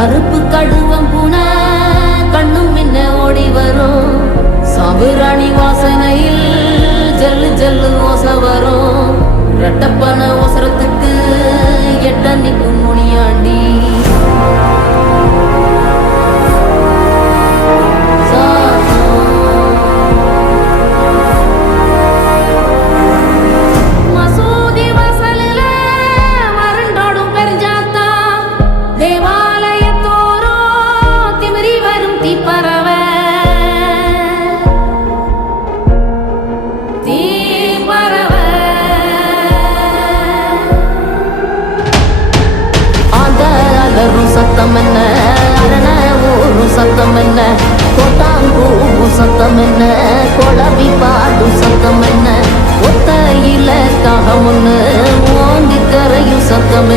கருப்பு கடுவம் பூன கண்ணும் முன்ன ஓடி வரும். சாம்புராணி வாசனையில் ஜல்லு ஜல்லு ஓச வரும். ரெட்டப்பன ஓசரத்துக்கு எட்ட நிற்கும் முனியாண்டி. சத்தம் என்ன அரண ஊரும் சத்தம் என்ன கோட்டாங்கூவும் சத்தம் என்ன கொளவி பாடும் சத்தம் என்ன ஒத்தையில காகம் ஒண்ணு ஓங்கி கரையும் சத்தம்